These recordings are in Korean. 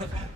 백!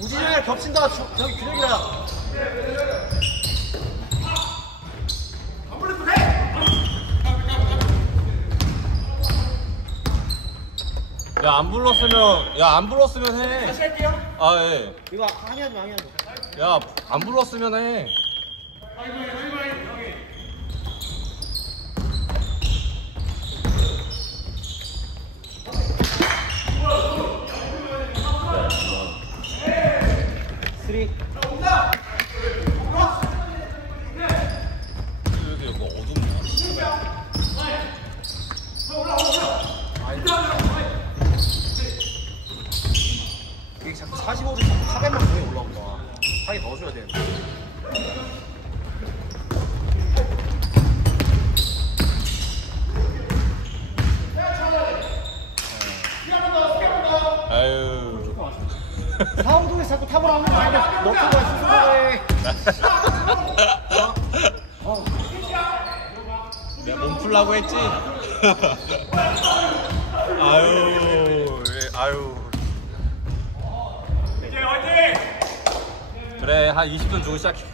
우진이랑 겹친다. 저기 균형이랑. 야, 안 불렀으면 해. 다시 할게요. 아, 예. 이거 항의하지 마. 야, 안 불렀으면 해. 쓰리. 여기 이거 어둡네. 이게 자꾸 45도 자꾸 400만 공에 올라온 거야. 사이 넣어줘야 되는데. 아유. 4호도에서 자꾸 탑을 하는 거 아니야. 넣고 가 스스로에. 내가 몸 풀라고 했지? 아유. 아유. 그래, 한 20분 주고 시작해.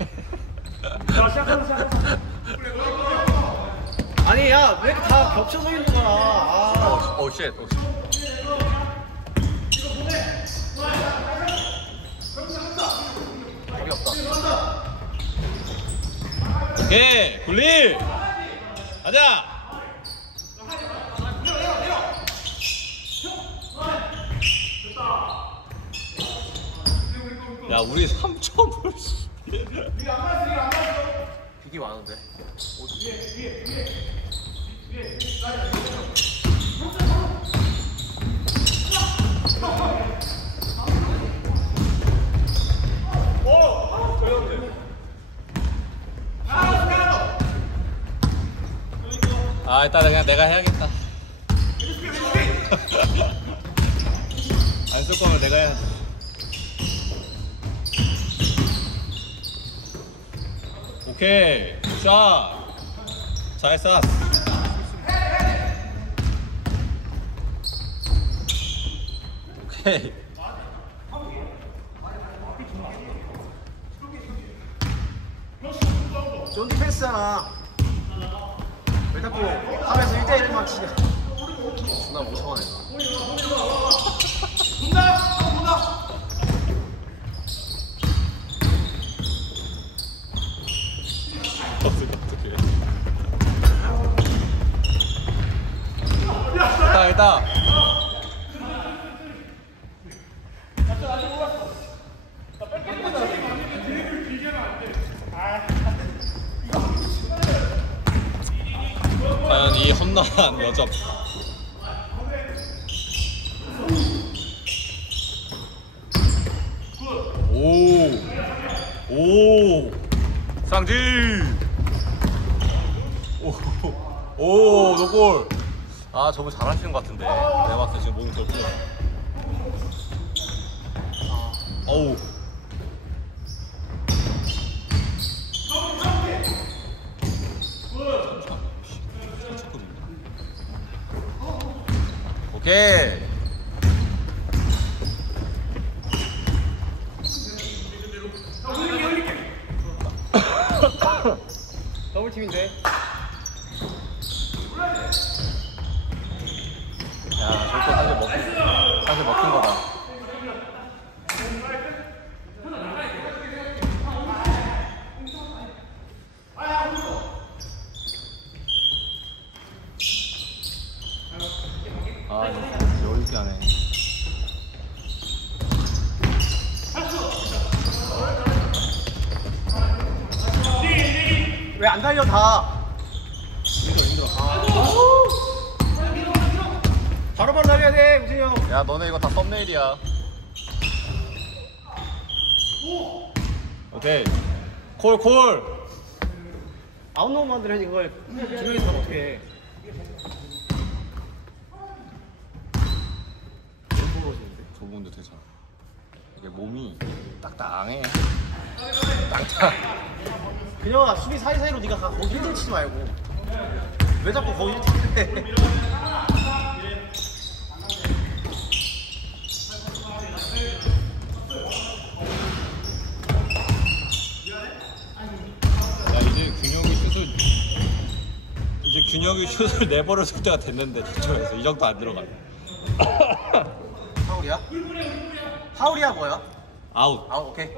아니 야 왜 이렇게 다 겹쳐서 있는 거야. 아. 오, 쉣. 답이 없다. 오케이, 굴리! 가자! 야, 우리 3점을. 비기 많은데. 아, 일단 그냥 내가 해야겠다. 안 쓸 거면 내가 해야지. 오케이, 샷. 잘했어. 오케이. 존 디펜스잖아. 왜 자꾸 탑에서 1대1만 치냐. 존나 멍청하네. 어떡해. 일단. 과연 이 험난한 여정. 오, 쌍지. 오, 노골. 아, 저분 잘하시는 것 같은데. 내가 봤을 때 지금 몸이 덜 풀려. 어우. 오케이. 더블팀인데. 야, 저거 사실 먹힌 거다. 아, 진짜 어렵게 하네. 왜 안 달려 다? 힘들어. 바로바로 달려야 돼 우진이 형. 야 너네 이거 다 썸네일이야. 오케이 콜. 아웃노 만들어야지 그걸 두 명이서 어떻게 해. 저분도 되잖아. 이게 몸이 딱딱해. 딱딱. 그녀가 수비 사이사이로 네가 가. 거기 1대 치지 말고. 왜 자꾸 거기 1대 해. 야 이제 균형이 슛을 내버려줄 때가 됐는데 저쪽에서 이 정도 안 들어가. 파울이야? 파울이야 뭐야? 아웃. 오케이.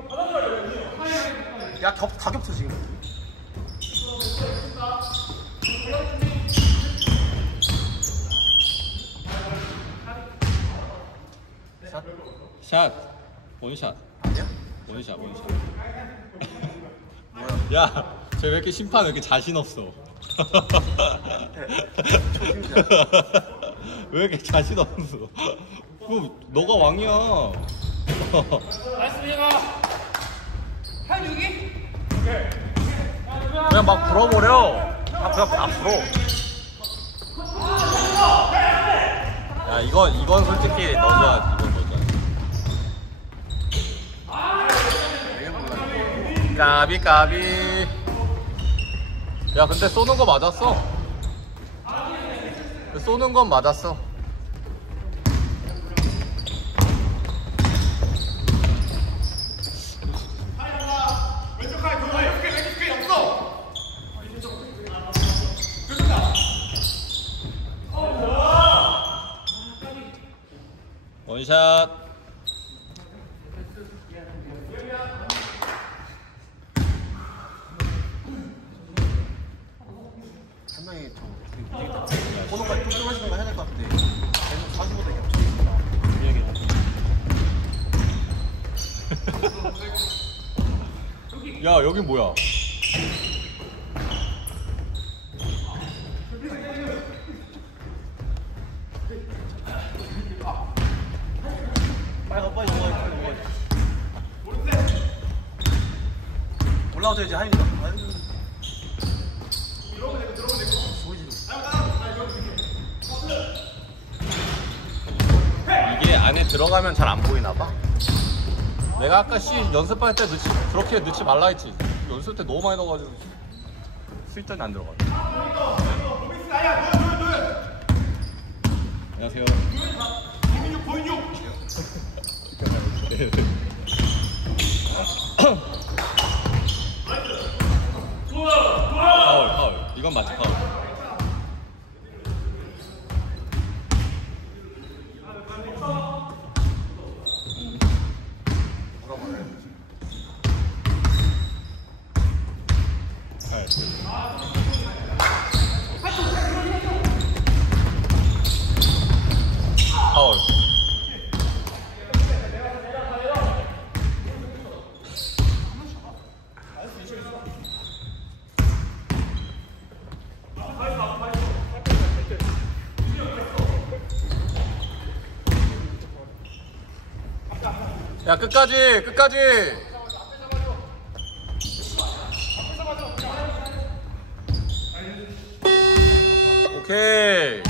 야 다 겹쳐 지금. 샷? 샷. 원샷. 아니야? 원샷. 야, 쟤 왜 이렇게 심판 왜 이렇게 자신 없어? 왜 이렇게 자신 없어? 너가 왕이야. 그냥 막 불어버려. 그냥 앞으로. 야, 이건 솔직히 넣어줘야지. 까비. 야, 근데 쏘는 거 맞았어. 쏘는 건 맞았어. 원샷. 한 명이 번호까지 좀 떨어지는 거 해야 될 것 같은데. 계속 45대 겹쳐. 야, 여긴 뭐야? 빨리 먹어야지. 올라오자야지 하임이다. 이게 안에 들어가면 잘 안 보이나 봐. 내가 아까 연습할 때 그렇게 넣지 말라 했지. 연습 때 너무 많이 넣어가지고 실전이 안 들어가. 안녕하세요. 파울. 이건 맞지, 파울. 파울. 야, 끝까지. 오케이.